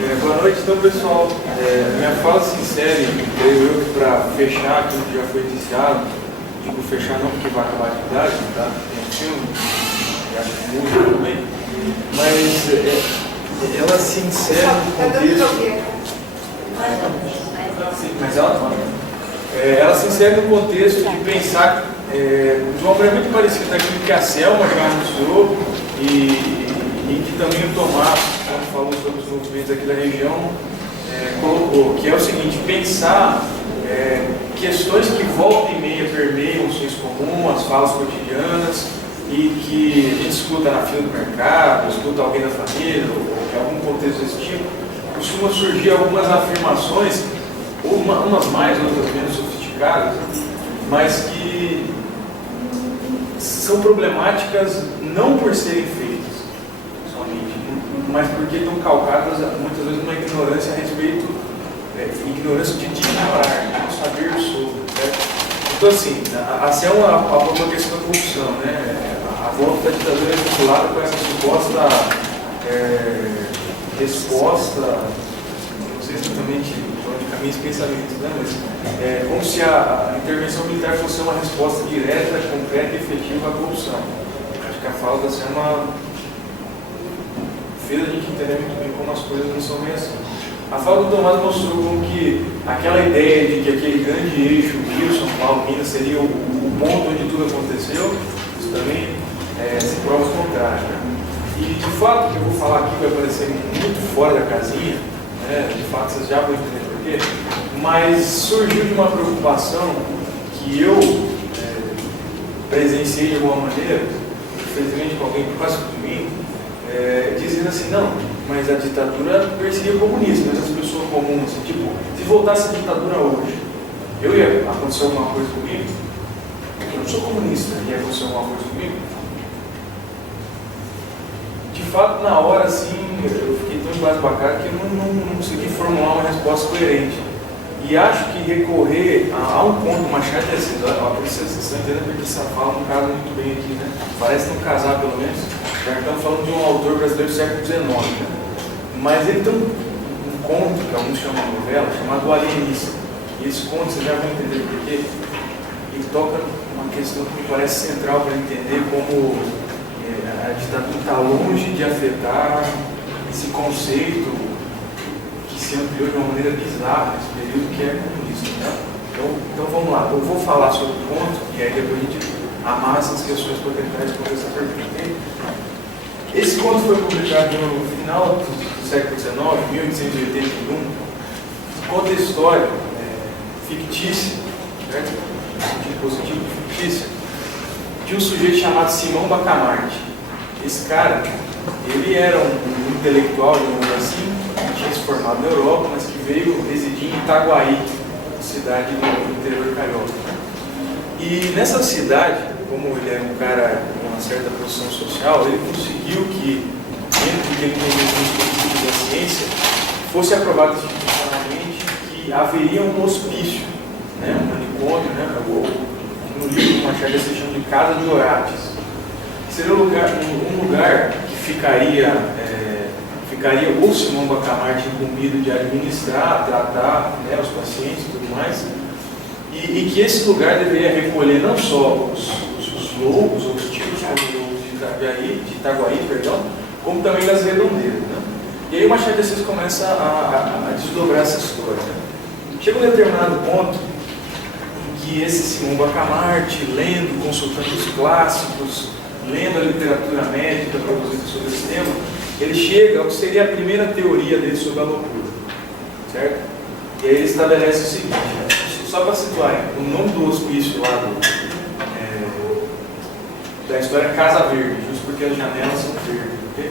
Boa noite, então, pessoal. Minha fala se insere, creio eu, que para fechar aquilo que já foi iniciado, digo fechar não porque vai acabar a atividade, tá? Tem um filme, e acho que música também, mas ela se insere no contexto. Mais alto? Ela se insere no contexto de pensar de uma maneira muito parecida daquilo que a Selma já anunciou e que também o Tomás, quando falou sobre os movimentos aqui da região, colocou, que é o seguinte: pensar questões que volta e meia permeiam o senso comum, as falas cotidianas, e que a gente escuta na fila do mercado, escuta alguém da família, ou em algum contexto desse tipo, costuma surgir algumas afirmações, umas mais, outras menos sofisticadas, mas que são problemáticas não por serem feitas somente, mas porque estão calcadas muitas vezes numa ignorância a respeito, ignorância de ignorar, de não saber sobre, certo? Então assim, a CEL abordou a questão da corrupção, né? A volta da ditadura é vinculada com essa suposta resposta, não sei exatamente onde caminha esse pensamento, né? Mas como se a intervenção militar fosse uma resposta direta, concreta e efetiva à corrupção. Acho que a fala da CEL fez a gente entender muito bem como as coisas não são bem assim. A fala do Tomás mostrou como que aquela ideia de que aquele grande eixo, Rio, São Paulo, Minas, seria o ponto onde tudo aconteceu, isso também se prova o contrário, né? E de fato, o que eu vou falar aqui vai parecer muito fora da casinha, né? De fato vocês já vão entender por quê, mas surgiu de uma preocupação que eu presenciei de alguma maneira, infelizmente com alguém próximo de mim, dizendo assim: não, mas a ditadura perseguia o comunismo, mas as pessoas comuns, assim, tipo, se voltasse a ditadura hoje, ia acontecer alguma coisa comigo? Eu não sou comunista, ia acontecer alguma coisa comigo? De fato, na hora, assim, eu fiquei tão embasbacado que eu não consegui formular uma resposta coerente. E acho que recorrer a um ponto, Machado de Assis, vocês estão entendendo porque essa fala não casa muito bem aqui, né? Parece não casar, pelo menos. Já estamos falando de um autor brasileiro do século XIX, né? Mas ele tem um conto, que alguns chamam de novela, chamado O Alienista. E esse conto, vocês já vão entender por quê. Ele toca uma questão que me parece central para entender como a ditadura está longe de afetar esse conceito que se ampliou de uma maneira bizarra nesse período, que é comunista. Né? Então vamos lá, eu vou falar sobre o conto e aí depois a gente amarra essas questões para tentar responder essa pergunta. Okay? Esse conto foi publicado no final do século XIX, 1881. Conta a história fictícia, certo? Positivo, fictícia, de um sujeito chamado Simão Bacamarte. Esse cara, ele era um intelectual, digamos assim, que tinha se formado na Europa, mas que veio residir em Itaguaí, cidade do interior carioca. E nessa cidade, como ele era um cara com uma certa posição social, ele conseguiu que, dentro do que ele entendeu da ciência, fosse aprovado institucionalmente que haveria um hospício, né, um manicômio, né, no livro do Machado se chama de Casa de Orates. Seria um lugar que ficaria o Simão Bacamarte incumbido de administrar, tratar, né, os pacientes e tudo mais, e que esse lugar deveria recolher não só os lobos, ou os tipos como lobos de Itaguaí, como também das redondezas. Né? E aí o Machado de Assis começa a desdobrar essa história. Né? Chega um determinado ponto em que esse Simão Bacamarte, lendo, consultando os clássicos, lendo a literatura médica produzida sobre esse tema, ele chega ao que seria a primeira teoria dele sobre a loucura, certo? E aí ele estabelece o seguinte, né? Só para situar, o nome do hospício lá da história é Casa Verde, justo porque as janelas são verdes, ok?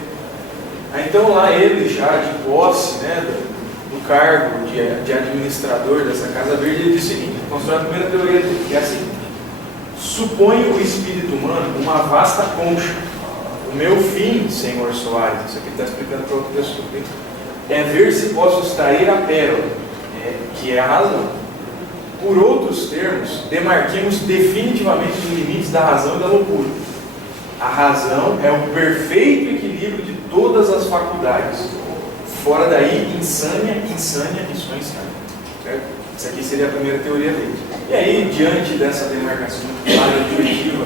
Aí, então lá ele já de posse, né, do cargo de administrador dessa Casa Verde, ele diz o seguinte: constrói a primeira teoria dele, que é a seguinte: supõe o espírito humano uma vasta concha. O meu fim, senhor Soares, isso aqui está explicando para outra pessoa, okay? É ver se posso extrair a pérola, que é a razão. Por outros termos, demarquemos definitivamente os limites da razão e da loucura. A razão é o perfeito equilíbrio de todas as faculdades, fora daí, insânia e só insânia. Certo? Essa aqui seria a primeira teoria dele. E aí, diante dessa demarcação clara e objetiva,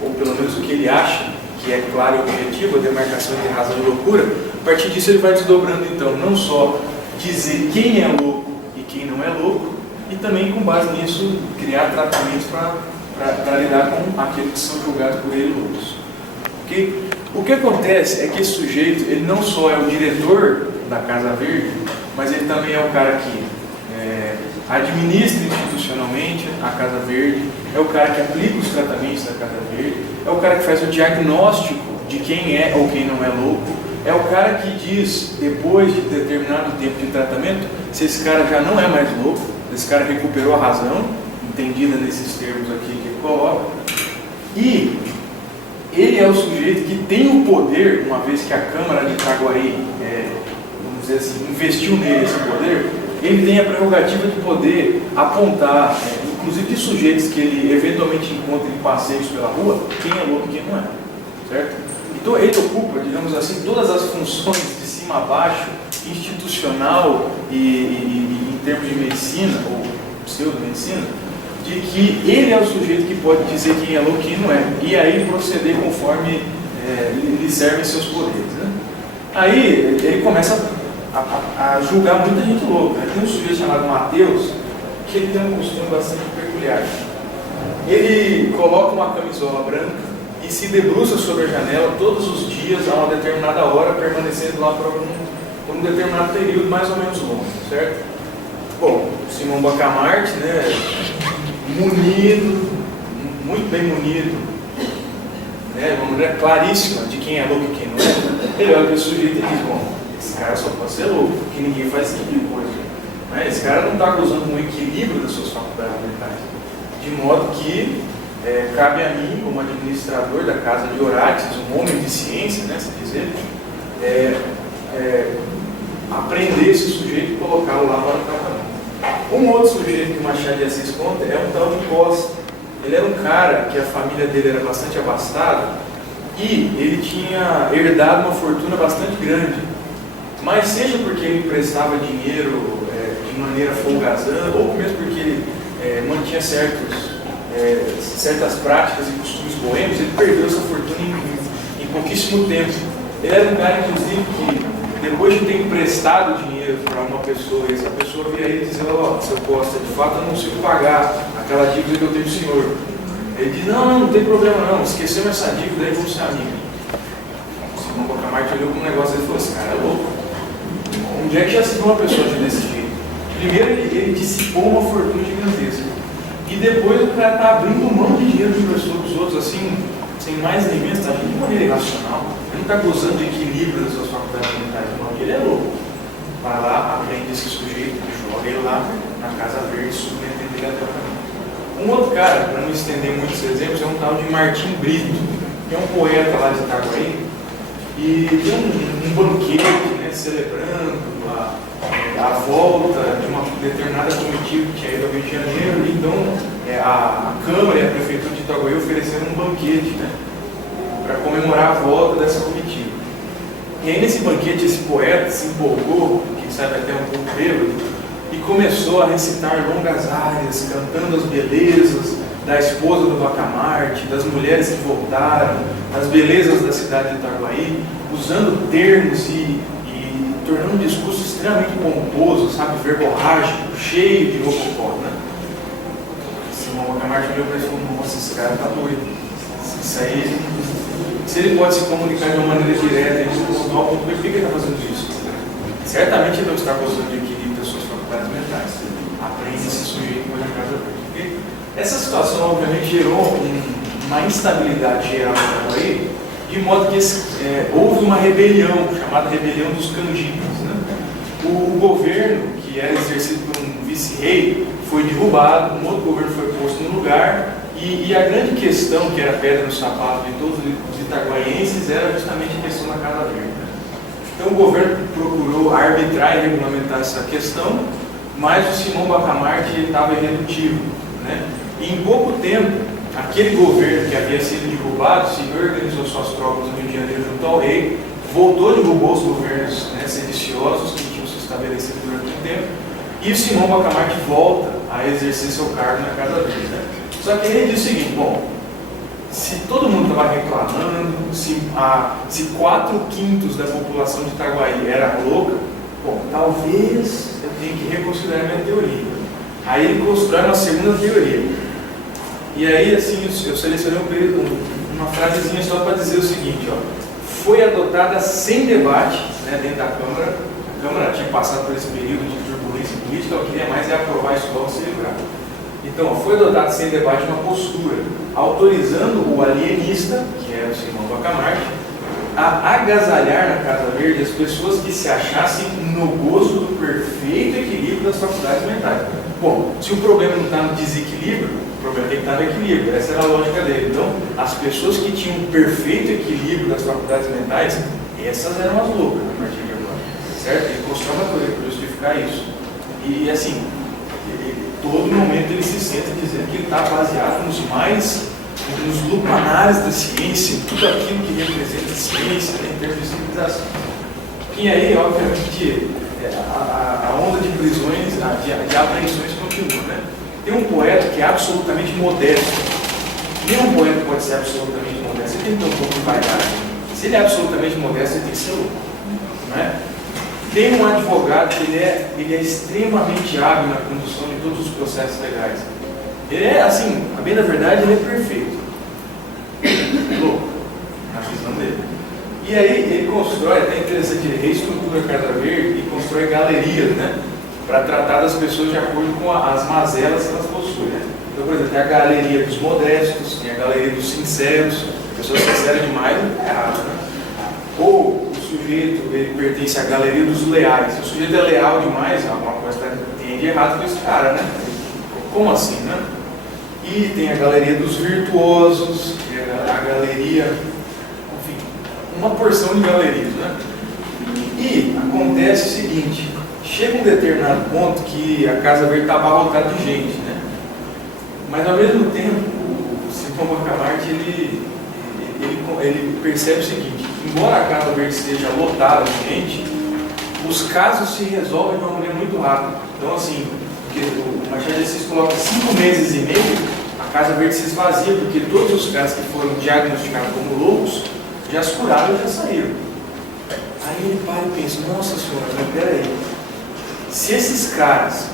ou pelo menos o que ele acha que é claro e objetivo, a demarcação entre razão e loucura, a partir disso ele vai desdobrando então, não só dizer quem é louco e quem não é louco, e também com base nisso criar tratamentos para lidar com aqueles que são julgados por ele loucos. Okay? O que acontece é que esse sujeito, ele não só é o diretor da Casa Verde, mas ele também é o cara que administra institucionalmente a Casa Verde, é o cara que aplica os tratamentos da Casa Verde, é o cara que faz o diagnóstico de quem é ou quem não é louco, é o cara que diz, depois de determinado tempo de tratamento, se esse cara já não é mais louco, esse cara recuperou a razão, entendida nesses termos aqui que ele coloca, e ele é o sujeito que tem o poder, uma vez que a Câmara de Itaguaí, vamos dizer assim, investiu nele esse poder, ele tem a prerrogativa de poder apontar, inclusive de sujeitos que ele eventualmente encontra em passeios pela rua, quem é louco e quem não é, certo? Então ele ocupa, digamos assim, todas as funções de cima a baixo, institucional e em termos de medicina, ou pseudo-medicina, de que ele é o sujeito que pode dizer quem é louco e quem não é, e aí proceder conforme lhe servem seus poderes, né? Aí ele começa a julgar muita gente louca, né? Tem um sujeito chamado Mateus, que ele tem um costume bastante peculiar. Ele coloca uma camisola branca e se debruça sobre a janela todos os dias a uma determinada hora, permanecendo lá por um determinado período mais ou menos longo, certo? Bom, Simão Bacamarte, né, munido, muito bem munido, né, uma maneira claríssima de quem é louco e quem não é, ele olha para esse sujeito e diz, bom, esse cara só pode ser louco, porque ninguém faz esse tipo de coisa, né? Esse cara não está gozando um equilíbrio das suas faculdades mentais, de modo que cabe a mim, como administrador da casa de Orates, um homem de ciência, né, se dizer, aprender esse sujeito e colocá-lo lá para o tratamento. Um outro sujeito que o Machado de Assis conta é um tal de Costa. Ele era um cara que a família dele era bastante abastada e ele tinha herdado uma fortuna bastante grande, mas seja porque ele emprestava dinheiro de maneira folgazã, ou mesmo porque ele mantinha certas práticas e costumes boêmios, ele perdeu essa fortuna em pouquíssimo tempo. Ele era um cara, inclusive, que depois de ter emprestado dinheiro para uma pessoa, e essa pessoa via ele dizendo, seu Costa, de fato eu não consigo pagar aquela dívida que eu tenho do senhor. Ele diz, não tem problema não, esquecemos essa dívida aí, vamos ser amigos. O Simão Bacamarte olhou com um negócio e falou, esse cara é louco. Onde é que já se viu uma pessoa desse jeito? Primeiro ele dissipou uma fortuna gigantesca. E depois o cara está abrindo mão de dinheiro dos outros, assim, sem mais nem menos, está agindo de maneira irracional. Ele não está gozando de equilíbrio das suas faculdades mentais, não, ele é louco. Vai lá, aprende esse sujeito, joga ele lá na Casa Verde, submetendo ele a tratamento. Um outro cara, para não estender muitos exemplos, é um tal de Martim Brito, que é um poeta lá de Itaguaí, e tem um banquete, né, celebrando a volta de uma determinada comitiva que tinha ido ao Rio de Janeiro, e então a Câmara e a Prefeitura de Itaguaí ofereceram um banquete, né, para comemorar a volta dessa comitiva. E aí nesse banquete esse poeta se empolgou, quem sabe até um pouco bêbado, e começou a recitar longas áreas, cantando as belezas da esposa do Bacamarte, das mulheres que voltaram, as belezas da cidade de Itaguaí, usando termos e tornando um discurso extremamente pomposo, sabe, verborrágico, cheio de rococó, né? Simão Bacamarte olhou para ele e falou, nossa, esse cara está doido. Isso aí, se ele pode se comunicar de uma maneira direta e pontual, por que ele está fazendo isso? Certamente ele não está gostando de equilíbrio das suas faculdades mentais. Aprende esse sujeito com a Casa Verde. Essa situação, obviamente, gerou uma instabilidade geral no Itaguaí, de modo que houve uma rebelião, chamada Rebelião dos Canjicas, né? O governo, que era exercido por um vice-rei, foi derrubado, um outro governo foi posto no lugar, e a grande questão, que era a pedra no sapato de todos os itaguaienses, era justamente a questão da Casa Verde. Então o governo procurou arbitrar e regulamentar essa questão, mas o Simão Bacamarte estava irredutível, né? E em pouco tempo, aquele governo que havia sido derrubado se reorganizou suas tropas no Rio de Janeiro junto ao rei, voltou, derrubou os governos, né, sediciosos que tinham se estabelecido durante um tempo, e o Simão Bacamarte volta a exercer seu cargo na Casa Verde. Né? Só que ele diz o seguinte: bom, se todo mundo estava reclamando, se 4/5 da população de Itaguaí era louca, bom, talvez eu tenha que reconsiderar minha teoria. Aí ele constrói uma segunda teoria. E aí, assim, eu selecionei uma frasezinha só para dizer o seguinte: ó, foi adotada sem debate, né, dentro da Câmara. A Câmara tinha passado por esse período de turbulência política, ela queria mais aprovar isso logo e se livrar. Então, foi adotada sem debate uma postura, autorizando o alienista, que era o Simão Bacamarte, a agasalhar na Casa Verde as pessoas que se achassem no gozo do perfeito equilíbrio das faculdades mentais. Bom, se o problema não está no desequilíbrio, o problema tem que estar no equilíbrio. Essa era a lógica dele. Então, as pessoas que tinham o perfeito equilíbrio das faculdades mentais, essas eram as loucas a partir de agora. Certo? Ele constrói uma coisa para justificar isso. E assim, todo momento ele se senta dizendo que ele está baseado nos lupanares da ciência, tudo aquilo que representa a ciência, né, em termos de civilização. E aí, obviamente, a onda de prisões, de apreensões continua. Né? Tem um poeta que é absolutamente modesto. Nenhum poeta pode ser absolutamente modesto. Ele tem que ter um pouco de vaidade. Se ele é absolutamente modesto, ele tem que ser louco. Né? Tem um advogado que ele é extremamente hábil na condução de todos os processos legais. Ele é, assim, a bem da verdade, ele é perfeito. Louco, na visão dele. E aí ele constrói, até interessante, ele reestrutura a Casa Verde e constrói galerias, né? Para tratar das pessoas de acordo com as mazelas que elas possuem. Né? Então, por exemplo, tem a galeria dos modestos, tem a galeria dos sinceros, a pessoa sincera demais é errado, né? Ou o sujeito, ele pertence à galeria dos leais. Se o sujeito é leal demais, alguma coisa tem de errado com esse cara, né? Como assim, né? E tem a galeria dos virtuosos, que é a galeria, enfim, uma porção de galerias, né? E acontece o seguinte: chega um determinado ponto que a Casa Verde está abarrotada de gente, né? Mas ao mesmo tempo, o Simão Bacamarte ele percebe o seguinte: embora a Casa Verde esteja lotada de gente, os casos se resolvem de uma maneira muito rápida. Então, assim, o Machado de Assis coloca 5 meses e meio, a Casa Verde se esvazia, porque todos os caras que foram diagnosticados como loucos já se curaram e já saíram. Aí ele para e pensa: nossa senhora, mas peraí, se esses caras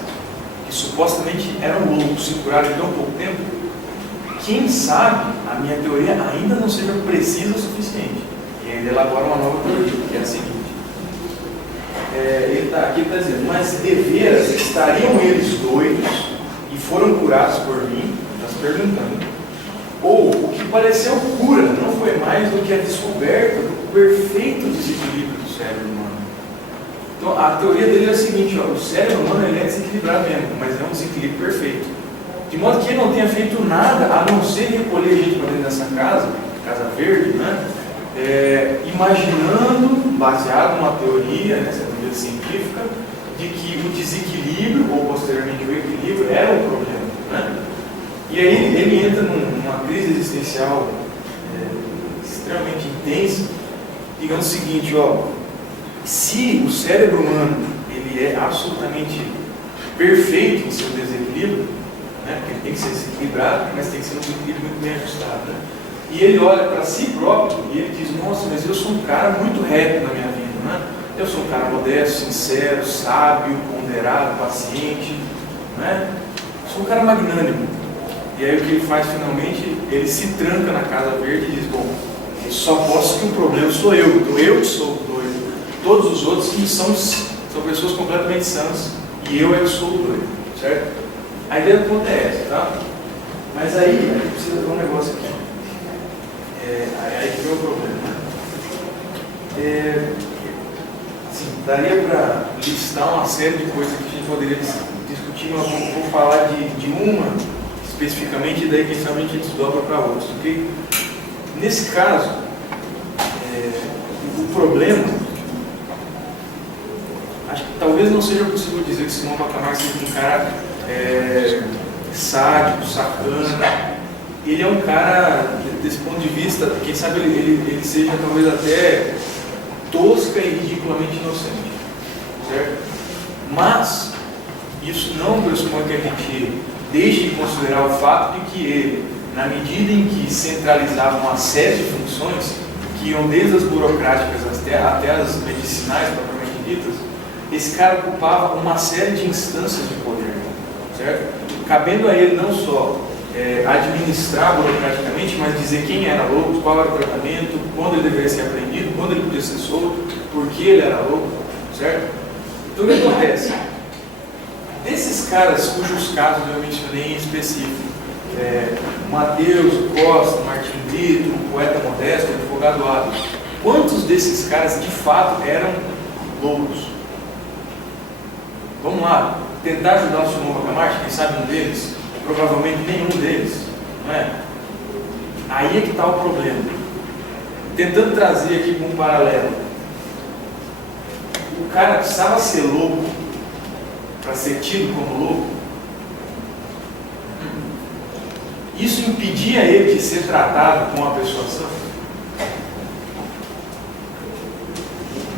que supostamente eram loucos se curaram em tão pouco tempo, quem sabe a minha teoria ainda não seja precisa o suficiente. E aí ele elabora uma nova teoria, que é a seguinte: aqui ele está dizendo, mas deveras estariam eles doidos e foram curados por mim? Está se perguntando. Ou o que pareceu cura não foi mais do que a descoberta do perfeito desequilíbrio do cérebro humano. Então a teoria dele é a seguinte: ó, o cérebro humano ele é desequilibrado mesmo, mas é um desequilíbrio perfeito. De modo que ele não tenha feito nada a não ser recolher gente para dentro dessa Casa Verde, né? Imaginando, baseado numa teoria, nessa teoria científica, de que o desequilíbrio, ou posteriormente o equilíbrio, era o problema. Né? E aí ele entra numa crise existencial extremamente intensa, digamos o seguinte: ó, se o cérebro humano ele é absolutamente perfeito em seu desequilíbrio, né? Porque ele tem que ser desequilibrado, mas tem que ser um desequilíbrio muito bem ajustado. Né? E ele olha para si próprio e ele diz: nossa, mas eu sou um cara muito reto na minha vida, né? Eu sou um cara modesto, sincero, sábio, ponderado, paciente, né? Sou um cara magnânimo. E aí o que ele faz finalmente? Ele se tranca na Casa Verde e diz: bom, só posso que o problema sou eu, então eu que sou doido. Todos os outros que são pessoas completamente sãs e eu é que sou o doido, certo? A ideia do ponto é essa, tá? Mas aí a gente precisa ver um negócio aqui. Aí que vem o problema. Assim, daria para listar uma série de coisas que a gente poderia discutir, mas vou falar de uma especificamente, e daí quem sabe a gente desdobra para outros, ok? Nesse caso, o problema, acho que talvez não seja possível dizer que Simão Bacamarte seja um cara sádico, sacana. Ele é um cara, desse ponto de vista, quem sabe ele seja talvez até tosca e ridiculamente inocente, certo? Mas isso não pressupõe que a gente deixe de considerar o fato de que ele, na medida em que centralizava uma série de funções, que iam desde as burocráticas até as medicinais propriamente ditas, esse cara ocupava uma série de instâncias de poder, certo? Cabendo a ele não só administrar burocraticamente, mas dizer quem era louco, qual era o tratamento, quando ele deveria ser apreendido, quando ele podia ser solto, por que ele era louco, certo? Então o que acontece? Desses caras cujos casos eu mencionei em específico, Mateus, Costa, Martim Brito, o poeta Modesto, o advogado Adler, quantos desses caras de fato eram loucos? Vamos lá, tentar ajudar o senhor Bacamarte, quem sabe um deles? Provavelmente nenhum deles, não é? Aí é que está o problema. Tentando trazer aqui com um paralelo, o cara precisava ser louco para ser tido como louco. Isso impedia ele de ser tratado como uma pessoa sã?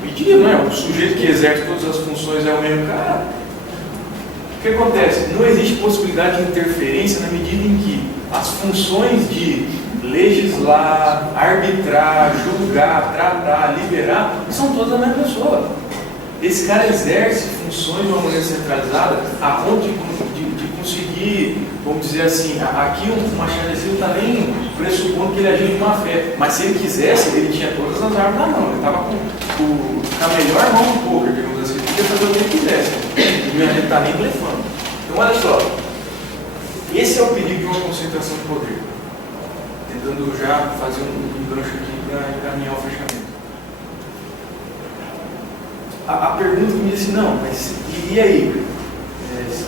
Impedia, não é? O sujeito que exerce todas as funções é o mesmo cara. O que acontece? Não existe possibilidade de interferência na medida em que as funções de legislar, arbitrar, julgar, tratar, liberar, são todas a mesma pessoa. Esse cara exerce funções de uma maneira centralizada a ponto de conseguir, vamos dizer assim, aqui o Machado de Assis está nem pressupondo que ele agiu de má fé, mas se ele quisesse, ele tinha todas as armas na mão, ele estava com a melhor mão do poker, digamos assim, ele podia fazer o que ele quisesse, ele não está nem blefando. Então olha só, esse é o perigo de uma concentração de poder, tentando já fazer um gancho aqui para encaminhar o fechamento. A pergunta que me disse, não, mas e aí?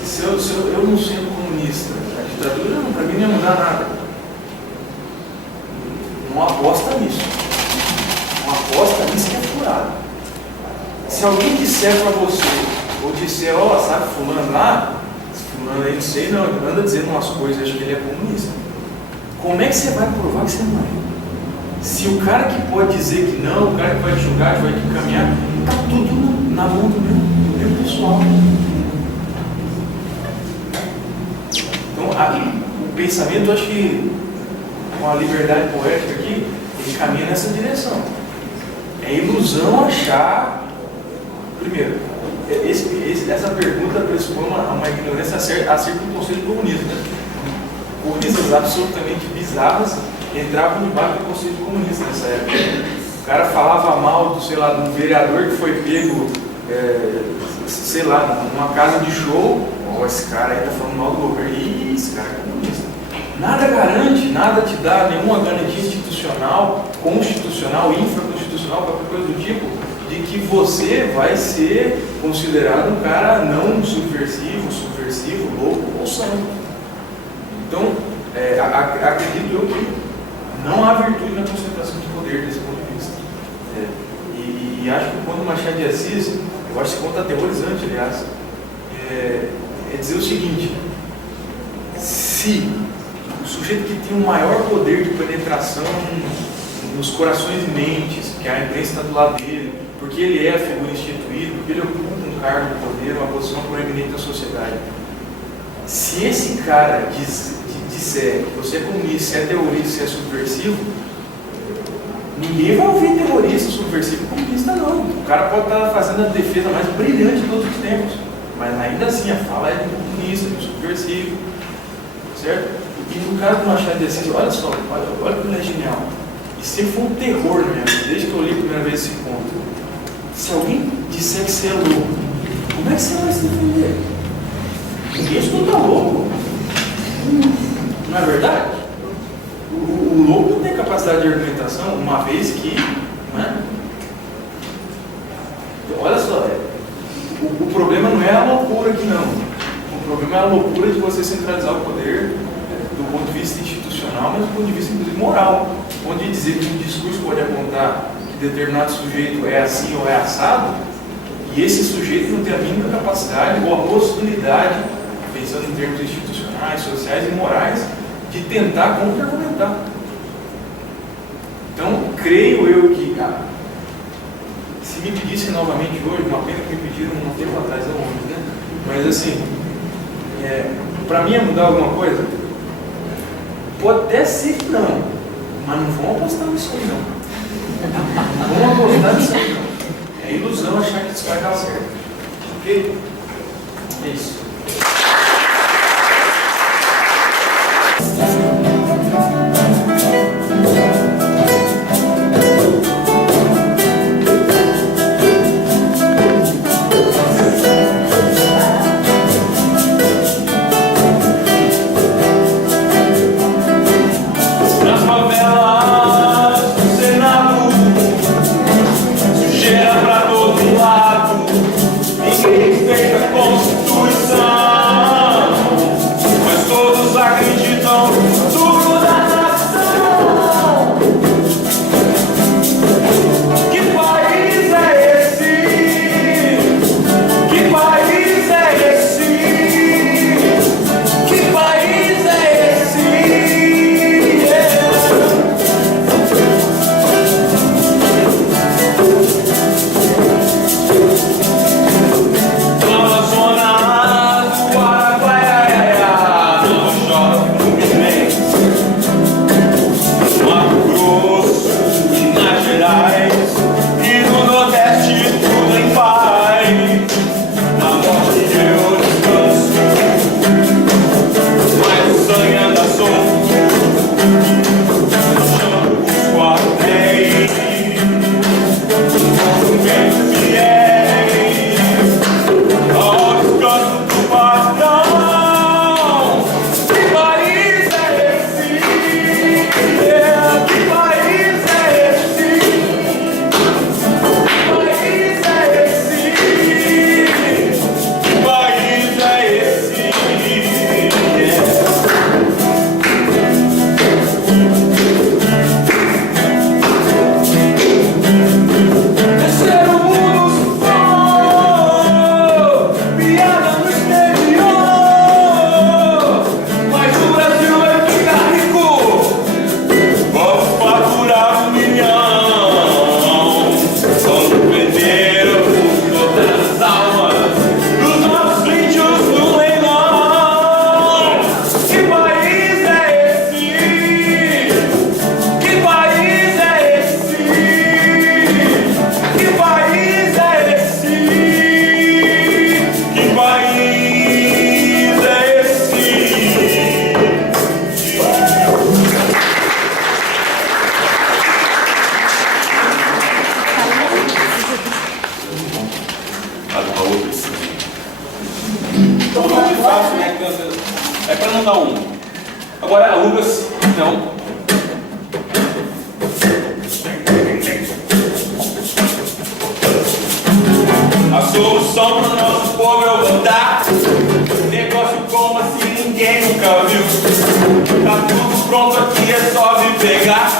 Se eu não sendo comunista, a ditadura para mim não ia mudar nada. Não aposta nisso. Não aposta nisso que é furado. Se alguém disser para você, ou disser, ó, sabe fulano lá? Fulano aí, não sei não, ele anda dizendo umas coisas, acho que ele é comunista. Como é que você vai provar que você não é? Se o cara que pode dizer que não, o cara que vai te julgar, que vai te encaminhar, está tudo na mão do meu pessoal. Então, o pensamento, acho que com a liberdade poética aqui, ele caminha nessa direção. É ilusão achar. Primeiro, essa pergunta pressupõe uma ignorância acerca do conceito de comunismo. Né? Comunistas absolutamente bizarras entravam debaixo do conceito comunista nessa época. O cara falava mal do, sei lá, de um vereador que foi pego, sei lá, numa casa de show. Oh, esse cara aí está falando mal do governo. Ih, esse cara é comunista. Nada garante, nada te dá nenhuma garantia institucional, constitucional, infraconstitucional, qualquer coisa do tipo, de que você vai ser considerado um cara não subversivo, louco ou santo. Então, acredito eu que não há virtude na concentração de poder desse ponto de vista. E acho que quando Machado de Assis, eu acho que conta aterrorizante, aliás, é dizer o seguinte: se o sujeito que tem o maior poder de penetração nos corações e mentes, que a imprensa está do lado dele, porque ele é a figura instituída, porque ele ocupa um cargo de poder, uma posição proeminente na sociedade, se esse cara disser que você é comunista, se é terrorista, se é subversivo, ninguém vai ouvir terrorista, subversivo, comunista não. O cara pode estar fazendo a defesa mais brilhante de todos os tempos, mas ainda assim a fala é do comunista, do subversivo, certo? E no caso do Machado de Assis, olha só, olha como ele é genial. E sempre foi um terror na minha vida, desde que eu li a primeira vez esse conto. Se alguém disser que você é louco, como é que você vai se defender? Ninguém escuta louco. Não é verdade? O louco não tem capacidade de argumentação, uma vez que. Não é? Então, olha só, o problema não é a loucura aqui, não. O problema é a loucura de você centralizar o poder do ponto de vista institucional, mas do ponto de vista, inclusive, moral. Onde dizer que um discurso pode apontar que determinado sujeito é assim ou é assado, e esse sujeito não tem a mínima capacidade ou a possibilidade, pensando em termos institucionais, sociais e morais, de tentar contra-argumentar. Então, creio eu que me pedissem novamente hoje, uma pena que me pediram um tempo atrás, não hoje, né? Mas assim, para mim é mudar alguma coisa? Pode até ser que não, mas não vão apostar nisso aí não. Vão apostar nisso aí não. É ilusão achar que isso vai dar certo. Ok? É isso. É para não dar um. Agora a Lucas, não. A solução para o nosso povo é voltar. Negócio como assim ninguém nunca viu. Tá tudo pronto aqui, é só vir pegar.